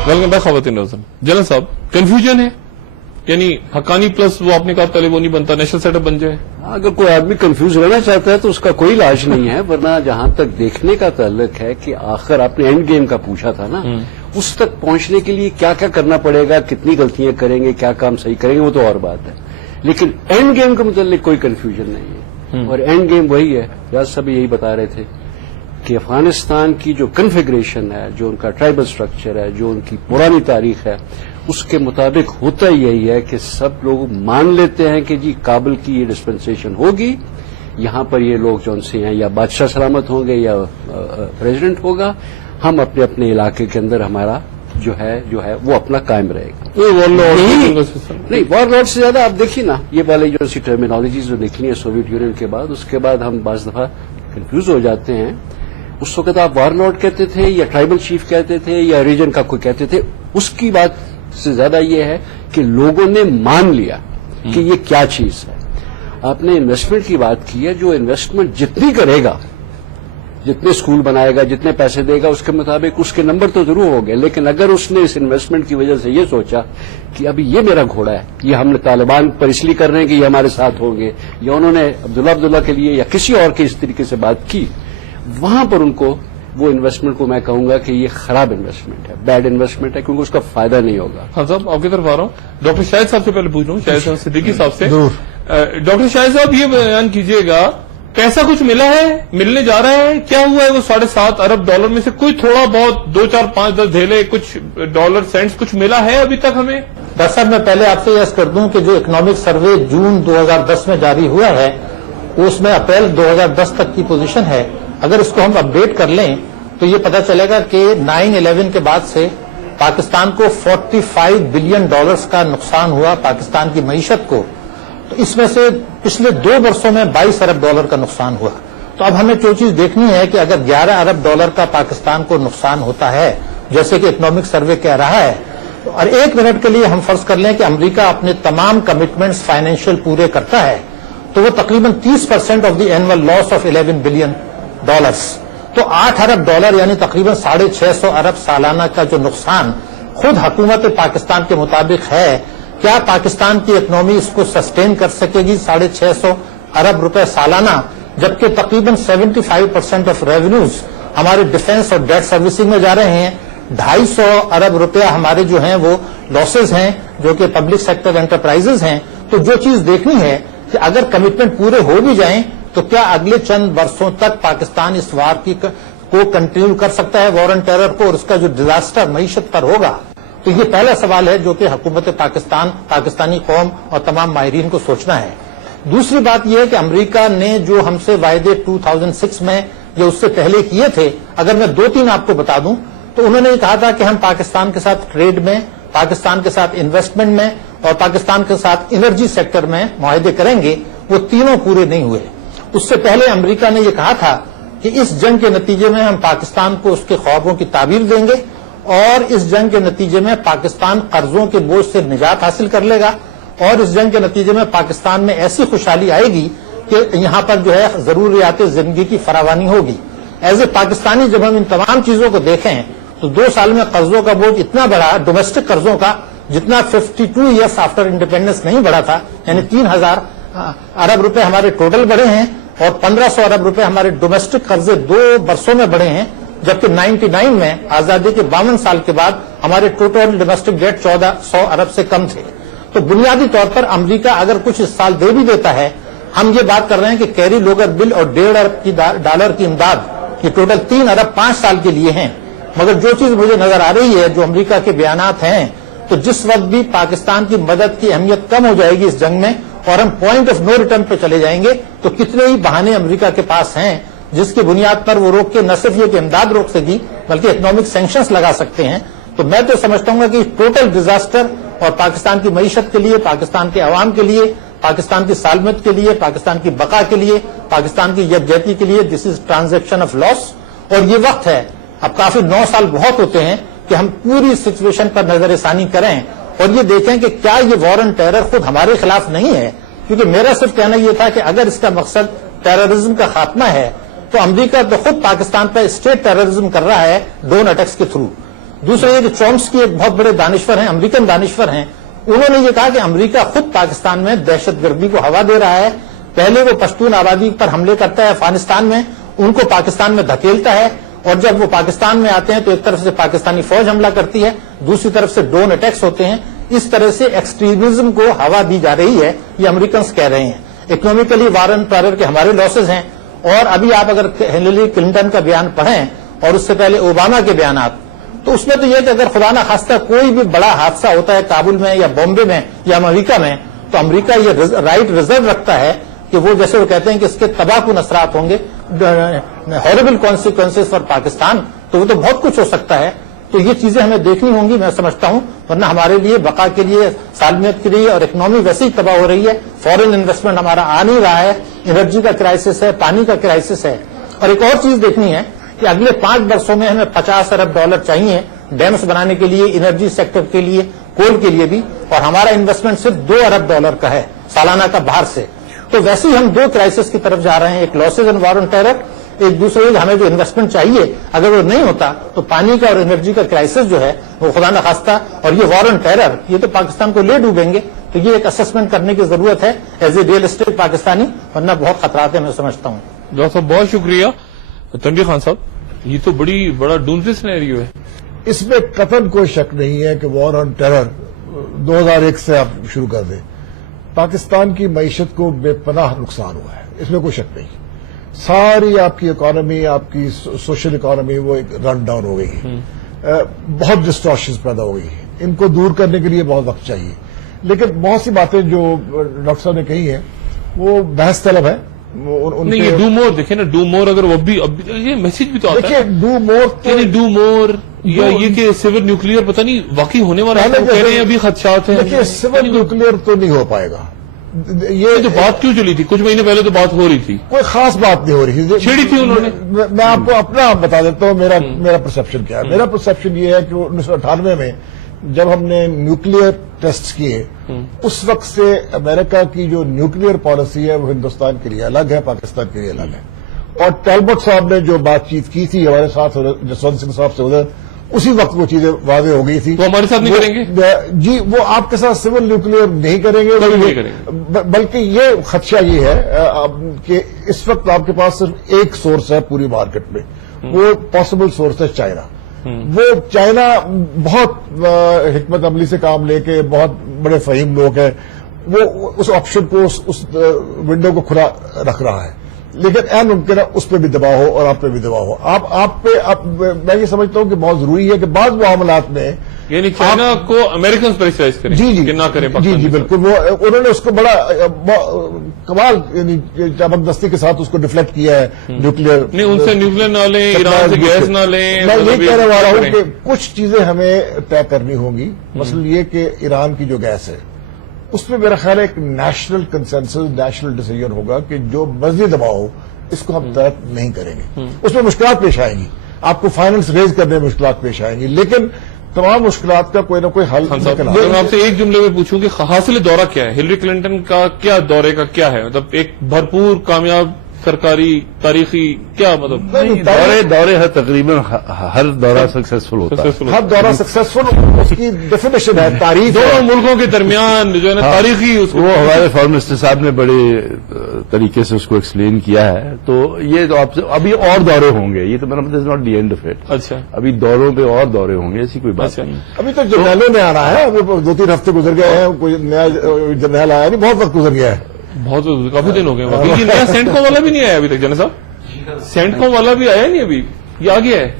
Welcome back खवातीन नाज़रीन। General साहब, कंफ्यूजन है, यानी हक्कानी प्लस वो आपने कहा पहले वो नहीं बनता, नेशनल सेटअप बन जाए। अगर कोई आदमी कंफ्यूज रहना चाहता है तो उसका कोई इलाज नहीं है, वरना जहां तक देखने का ताल्लुक है कि आखिर आपने एंड गेम का पूछा था ना, उस तक पहुंचने के लिए क्या क्या करना पड़ेगा, कितनी गलतियां करेंगे, क्या काम सही करेंगे, वो तो और बात है। लेकिन एंड गेम के मुताल्लिक कोई कंफ्यूजन नहीं है, और एंड गेम वही है। रियाज साहब यही बता रहे थे कि अफगानिस्तान की जो कन्फिगरेशन है, जो उनका ट्राइबल स्ट्रक्चर है, जो उनकी पुरानी तारीख है, उसके मुताबिक होता यही है कि सब लोग मान लेते हैं कि जी काबुल की ये डिस्पेंसेशन होगी, यहां पर ये लोग जो उनसे हैं या बादशाह सलामत होंगे या प्रेसिडेंट होगा, हम अपने अपने इलाके के अंदर हमारा जो है वो अपना कायम रहेगा। नहीं, वॉरलॉर्ड से ज्यादा आप देखिए ना, ये वाली जो सी टर्मिनोलॉजी जो निकली है सोवियत यूनियन के बाद, उसके बाद हम बाज दफा कंफ्यूज हो जाते हैं। उस वक्त आप वॉरलॉर्ड कहते थे या ट्राइबल चीफ कहते थे या रीजन का कोई कहते थे, उसकी बात से ज्यादा ये है कि लोगों ने मान लिया कि ये क्या चीज है। आपने इन्वेस्टमेंट की बात की है, जो इन्वेस्टमेंट जितनी करेगा, जितने स्कूल बनाएगा, जितने पैसे देगा, उसके मुताबिक उसके नंबर तो जरूर हो गए। लेकिन अगर उसने इस इन्वेस्टमेंट की वजह से ये सोचा कि अभी ये मेरा घोड़ा है, ये हमने तालिबान पर इसलिए कर रहे हैं कि ये हमारे साथ होंगे, या उन्होंने अब्दुल्ला के लिए या किसी और के इस तरीके से बात की, वहां पर उनको वो इन्वेस्टमेंट को मैं कहूंगा कि ये खराब इन्वेस्टमेंट है, बैड इन्वेस्टमेंट है, क्योंकि उसका फायदा नहीं होगा। हाँ साहब, आपकी तरफ आ रहा हूँ। डॉक्टर शाहिद साहब से पहले पूछ रहा हूँ, शाहिद साहब सिद्दीकी साहब से। डॉक्टर शाहिद साहब, ये बयान कीजिएगा, पैसा कुछ मिला है, मिलने जा रहा है, क्या हुआ है वो $7.5 अरब में से कोई थोड़ा बहुत 2, 4, 5, 10 ढेले कुछ डॉलर सेंट्स कुछ मिला है अभी तक हमें? डॉक्टर साहब, मैं पहले आपसे यह कर दूं कि जो इकोनॉमिक सर्वे जून 2010 में जारी हुआ है, उसमें अप्रैल 2010 तक की पोजीशन है। अगर इसको हम अपडेट कर लें तो ये पता चलेगा कि 9/11 के बाद से पाकिस्तान को $45 बिलियन का नुकसान हुआ, पाकिस्तान की मईशत को। तो इसमें से पिछले 2 वर्षों में $22 अरब का नुकसान हुआ। तो अब हमें जो चीज देखनी है कि अगर $11 अरब का पाकिस्तान को नुकसान होता है, जैसे कि इकोनॉमिक सर्वे कह रहा है, तो और 1 मिनट के लिए हम फर्ज कर लें कि अमेरिका अपने तमाम कमिटमेंट्स फाइनेंशियल पूरे करता है, तो वो तकरीबन 30% of the annual loss of $11 billion, तो $8 अरब यानी तकरीबन 650 अरब सालाना का जो नुकसान खुद हुकूमत पाकिस्तान के मुताबिक है, क्या पाकिस्तान की इकोनॉमी इसको सस्टेन कर सकेगी 650 अरब रुपए सालाना, जबकि तकरीबन 75% ऑफ रेवेन्यूज हमारे डिफेंस और डेट सर्विसिंग में जा रहे हैं। 250 अरब रुपया हमारे जो हैं वो लॉसेज हैं, जो कि पब्लिक सेक्टर एंटरप्राइजेज हैं। तो जो चीज देखनी है कि अगर कमिटमेंट पूरे हो भी जाएं तो क्या अगले चंद वर्षों तक पाकिस्तान इस वार को कंटिन्यू कर सकता है, वॉर ऑन टेरर को, और उसका जो डिजास्टर मईशत पर होगा। तो ये पहला सवाल है जो कि हुकूमत पाकिस्तान, पाकिस्तानी कौम और तमाम माहिरीन को सोचना है। दूसरी बात यह है कि अमेरिका ने जो हमसे वायदे 2006 में या उससे पहले किए थे, अगर मैं 2-3 आपको बता दूं, तो उन्होंने कहा था कि हम पाकिस्तान के साथ ट्रेड में, पाकिस्तान के साथ इन्वेस्टमेंट में और पाकिस्तान के साथ एनर्जी सेक्टर में मुआहदे करेंगे। वो तीनों पूरे नहीं हुए। उससे पहले अमेरिका ने यह कहा था कि इस जंग के नतीजे में हम पाकिस्तान को उसके ख्वाबों की ताबीर देंगे, और इस जंग के नतीजे में पाकिस्तान कर्जों के बोझ से निजात हासिल कर लेगा, और इस जंग के नतीजे में पाकिस्तान में ऐसी खुशहाली आएगी कि यहां पर जो है जरूरियात जिंदगी की फरावानी होगी। एज ए पाकिस्तानी जब हम इन तमाम चीजों को देखें तो 2 साल में कर्जों का बोझ इतना बढ़ा, डोमेस्टिक कर्जों का, जितना 52 ईयर्स आफ्टर इंडिपेंडेंस नहीं बढ़ा था। यानी 3000 अरब रुपए हमारे टोटल बढ़े हैं, और 1500 अरब रुपए हमारे डोमेस्टिक कर्जे 2 वर्षों में बढ़े हैं, जबकि 99 में आजादी के 52 साल के बाद हमारे टोटल डोमेस्टिक डेट 1400 अरब से कम थे। तो बुनियादी तौर पर अमेरिका अगर कुछ इस साल दे भी देता है, हम ये बात कर रहे हैं कि कैरी लोगर बिल और $1.5 अरब की इमदाद, ये टोटल 3 अरब 5 साल के लिए हैं। मगर जो चीज मुझे नजर आ रही है, जो अमेरिका के बयानात हैं, तो जिस वक्त भी पाकिस्तान की मदद की अहमियत कम हो जाएगी इस जंग में, और हम पॉइंट ऑफ नो रिटर्न पे चले जाएंगे, तो कितने ही बहाने अमेरिका के पास हैं जिसकी बुनियाद पर वो रोक के न सिर्फ ये कि इमदाद रोक सकेगी, बल्कि इकोनॉमिक सैंक्शंस लगा सकते हैं। तो मैं तो समझता हूं कि टोटल डिजास्टर और पाकिस्तान की मईशत के लिए, पाकिस्तान के अवाम के लिए, पाकिस्तान की सालमत के लिए, पाकिस्तान की बका के लिए, पाकिस्तान की यकजहती के लिए this is transaction of loss. और ये वक्त है, अब काफी 9 साल बहुत होते हैं कि हम पूरी सिचुएशन पर नजरसानी करें और ये देखें कि क्या ये वॉर ऑन टेरर खुद हमारे खिलाफ नहीं है। क्योंकि मेरा सिर्फ कहना यह था कि अगर इसका मकसद टेररिज्म का खात्मा है, तो अमेरिका तो खुद पाकिस्तान पर स्टेट टेररिज्म कर रहा है ड्रोन अटैक्स के थ्रू। दूसरा ये कि चॉम्स्की एक बहुत बड़े दानिश्वर हैं, अमेरिकन दानिश्वर हैं, उन्होंने ये कहा कि अमेरिका खुद पाकिस्तान में दहशतगर्दी को हवा दे रहा है। पहले वो पश्तून आबादी पर हमले करता है अफगानिस्तान में, उनको पाकिस्तान में धकेलता है, और जब वो पाकिस्तान में आते हैं तो एक तरफ से पाकिस्तानी फौज हमला करती है, दूसरी तरफ से ड्रोन अटैक्स होते हैं। इस तरह से एक्सट्रीमिज्म को हवा दी जा रही है, ये अमेरिकन कह रहे हैं। इकोनॉमिकली वारन टेरर के हमारे लॉसेज हैं, और अभी आप अगर हिलरी क्लिंटन का बयान पढ़ें और उससे पहले ओबामा के बयानात, तो उसमें तो यह कि अगर खुदा न खास्ता कोई भी बड़ा हादसा होता है काबुल में या बॉम्बे में या अमेरिका में, तो अमेरिका ये राइट रिजर्व रखता है कि वो, जैसे वो कहते हैं कि इसके तबाहकुन असरात होंगे, हॉरेबल कॉन्सिक्वेंसेज फॉर पाकिस्तान, तो वो तो बहुत कुछ हो सकता है। तो ये चीजें हमें देखनी होंगी, मैं समझता हूं, वरना हमारे लिए बका के लिए, सालमियत के लिए, और इकोनॉमी वैसे ही तबाह हो रही है। फॉरेन इन्वेस्टमेंट हमारा आ नहीं रहा है, एनर्जी का क्राइसिस है, पानी का क्राइसिस है। और एक और चीज देखनी है कि अगले 5 वर्षों में हमें $50 अरब चाहिए डैम्स बनाने के लिए, एनर्जी सेक्टर के लिए, कोल के लिए भी, और हमारा इन्वेस्टमेंट सिर्फ $2 अरब का है सालाना का बाहर से। तो वैसे ही हम 2 क्राइसिस की तरफ जा रहे हैं, एक losses and war on terror, एक दूसरे हमें जो इन्वेस्टमेंट चाहिए अगर वो नहीं होता तो पानी का और एनर्जी का क्राइसिस जो है वो खुदा न खास्ता, और ये वार ऑन टेरर, ये तो पाकिस्तान को ले डूबेंगे। तो ये एक असेसमेंट करने की जरूरत है as a real estate Pakistani, वरना बहुत खतरात है, मैं समझता हूँ। डॉक्टर साहब बहुत शुक्रिया। तनवीर खान साहब, ये तो बड़ा डूमसडे सिनेरियो है। इसमें कतन कोई शक नहीं है कि वॉर ऑन टेरर 2001 से आप शुरू कर दें, पाकिस्तान की मईशत को बेपनाह नुकसान हुआ है, इसमें कोई शक नहीं। सारी आपकी इकोनॉमी, आपकी सोशल इकोनॉमी, वो एक रन डाउन हो गई है, बहुत डिस्टॉर्शंस पैदा हो गई है। इनको दूर करने के लिए बहुत वक्त चाहिए, लेकिन बहुत सी बातें जो डॉक्टर साहब ने कही है वो बहस तलब है। नहीं, ये डू मोर देखिए ना, डू मोर, अगर वो भी ये मैसेज भी तो आता है, डू मोर, डू मोर, या ये कि सिविल न्यूक्लियर पता नहीं वाकई होने वाला है, कह रहे हैं अभी खदशात हैं। देखिए, सिविल न्यूक्लियर तो नहीं हो पाएगा। ये तो बात क्यों चली थी, कुछ महीने पहले तो बात हो रही थी, कोई खास बात नहीं हो रही थी, छेड़ी थी उन्होंने। मैं आपको अपना बता देता हूँ, मेरा परसेप्शन क्या है। मेरा परसेप्शन ये है कि 1998 में जब हमने न्यूक्लियर टेस्ट किए, उस वक्त से अमेरिका की जो न्यूक्लियर पॉलिसी है वो हिंदुस्तान के लिए अलग है, पाकिस्तान के लिए अलग है। और टैलबर्ट साहब ने जो बातचीत की थी हमारे साथ जसवंत सिंह साहब से उधर, उसी वक्त वो चीजें वादे हो गई थी। तो हमारे साथ नहीं करेंगे जी, वो आपके साथ सिविल न्यूक्लियर नहीं करेंगे, नहीं करेंगे। बल्कि ये खदशा ये है कि इस वक्त आपके पास सिर्फ एक सोर्स है पूरी मार्केट में, वो पॉसिबल सोर्स है चाइना। वो चाइना बहुत हिकमत अमली से काम लेके, बहुत बड़े फहीम लोग हैं, वो उस ऑप्शन को, उस विंडो को खुला रख रहा है। लेकिन ऐन मुमकिन है उस पर भी दबाव हो और आप पे भी दबाव हो। आप पे मैं ये समझता हूँ कि बहुत जरूरी है कि बाद मामलात में, यानी चाइना को अमेरिकन प्रेशराइज करें, जी कि ना करें। जी बिल्कुल, वो उन्होंने उसको बड़ा कमाल, यानी जबरदस्ती के साथ उसको डिफ्लेक्ट किया है। न्यूक्लियर नहीं, उनसे न्यूक्लियर ना लें, ईरान से गैस ना लें। मैं ये कहने वाला हूँ कि कुछ चीजें हमें तय करनी होंगी। मसलन ये कि ईरान की जो गैस है उसमें मेरा ख्याल है एक नेशनल कंसेंसस, नेशनल डिसीजन होगा कि जो मर्जी दबाव हो इसको हम तय नहीं करेंगे। उसमें मुश्किल पेश आएंगी, आपको फाइनेंस रेज करने में मुश्किल पेश आएंगी, लेकिन तमाम मुश्किल का कोई ना कोई हल निकल आएगा। मैं आपसे एक जुमले में पूछूं कि हासिल दौरा क्या है, हिलरी क्लिंटन का क्या दौरे का क्या है, मतलब एक भरपूर कामयाब सरकारी तारीखी क्या मतलब? दौरे है, तकरीबन हर दौरा सक्सेसफुल होता है, हर दौरा सक्सेसफुल उसकी डेफिनेशन है, तारीख दोनों मुल्कों के दरमियान जो है ना तारीखी, वो हमारे फॉरेन मिनिस्टर साहब ने बड़े तरीके से उसको एक्सप्लेन किया है। तो ये तो आपसे अभी और दौरे होंगे, ये तो मेरा मतलब is not the end of it. अच्छा, अभी दौरों पे और दौरे होंगे, ऐसी कोई बात नहीं। अभी तो जर्नैलों में आना है, अभी 2-3 हफ्ते गुजर गए हैं, कोई नया जर्नैल आया नहीं, बहुत वक्त गुजर गया है, बहुत काफी दिन हो गए। अभी नया सेंटकॉम वाला भी नहीं आया अभी तक, जन साहब सेंटकॉम वाला भी आया नहीं, अभी ये आ गया है।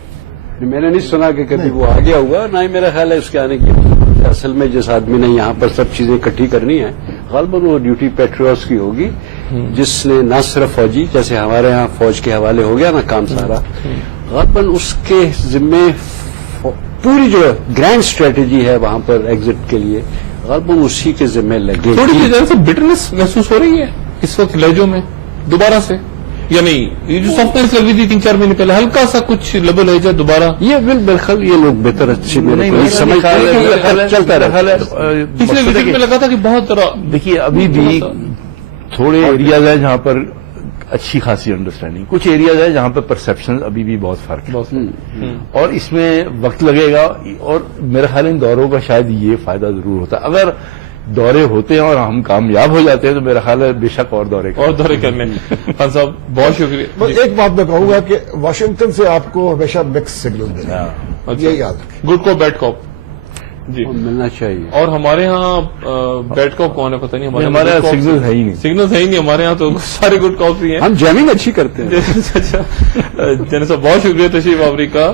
मैंने नहीं सुना कि कभी वो आ गया हुआ, ना ही मेरा ख्याल है उसके आने की। असल में जिस आदमी ने यहाँ पर सब चीजें इकट्ठी करनी है, गालबन वो ड्यूटी पेट्रियट्स की होगी, जिसने न सिर्फ फौजी, जैसे हमारे यहाँ फौज के हवाले हो गया ना काम सारा, गालबन उसके जिम्मे पूरी जो ग्रैंड स्ट्रेटेजी है वहां पर एग्जिट के लिए, गालबन उसी के जिम्मे लगे। थोड़ी सी जरा सा बिटरनेस महसूस हो रही है इस वक्त लहजों में दोबारा से, या नहीं? ये जो सॉफ्टनेस लगी थी 3-4 महीने पहले, हल्का सा कुछ लबल है जा दोबारा, ये बिल्कुल ये लोग बेहतर अच्छे नहीं समझ चलता रहा। पिछले विजिट में लगा था कि बहुत तरह, देखिए अभी भी थोड़े एरियाज हैं जहां पर اچھی خاصی انڈرسٹینڈنگ. کچھ ایریاز ہے جہاں پہ پرسپشن ابھی بھی بہت فرق ہے اور اس میں وقت لگے گا. اور میرا خیال ہے ان دوروں کا شاید یہ فائدہ ضرور ہوتا ہے. اگر دورے ہوتے ہیں اور ہم کامیاب ہو جاتے ہیں تو میرا خیال ہے بے شک اور دورے کرنے. خان صاحب بہت شکریہ. بس ایک بات میں کہوں گا کہ واشنگٹن سے آپ کو ہمیشہ مکس سگنل ملے گا, یہ یاد رکھیں. گڈ کاپ بیڈ کاپ جی ملنا چاہیے. اور ہمارے ہاں بیڈ کاپ کون ہے پتہ نہیں. ہمارے یہاں سگنل ہے ہی نہیں. سگنل ہے ہی نہیں ہمارے یہاں, تو سارے گڈ کاپس ہی ہیں. ہم جیمنگ اچھی کرتے ہیں. جنرل صاحب بہت شکریہ تشریف آوری کا.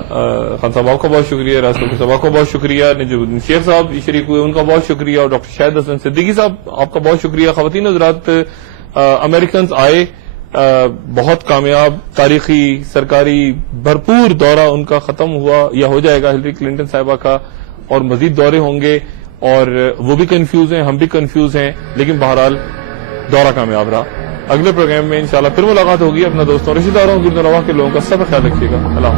خان صاحب آپ کا بہت شکریہ, راز کپور صاحب آپ کا بہت شکریہ, نجیب الدین شیخ صاحب شریک ہوئے ان کا بہت شکریہ, اور ڈاکٹر شاہد حسن صدیقی صاحب آپ کا بہت شکریہ. خواتین حضرات, امریکنز آئے, بہت کامیاب تاریخی سرکاری بھرپور دورہ ان کا ختم ہوا یا ہو جائے گا ہلری کلنٹن صاحبہ کا, اور مزید دورے ہوں گے, اور وہ بھی کنفیوز ہیں, ہم بھی کنفیوز ہیں, لیکن بہرحال دورہ کامیاب رہا. اگلے پروگرام میں انشاءاللہ پھر ملاقات ہوگی. اپنا دوستوں رشید آرا گردنواں کے لوگوں کا سب خیال رکھیے گا. اللہ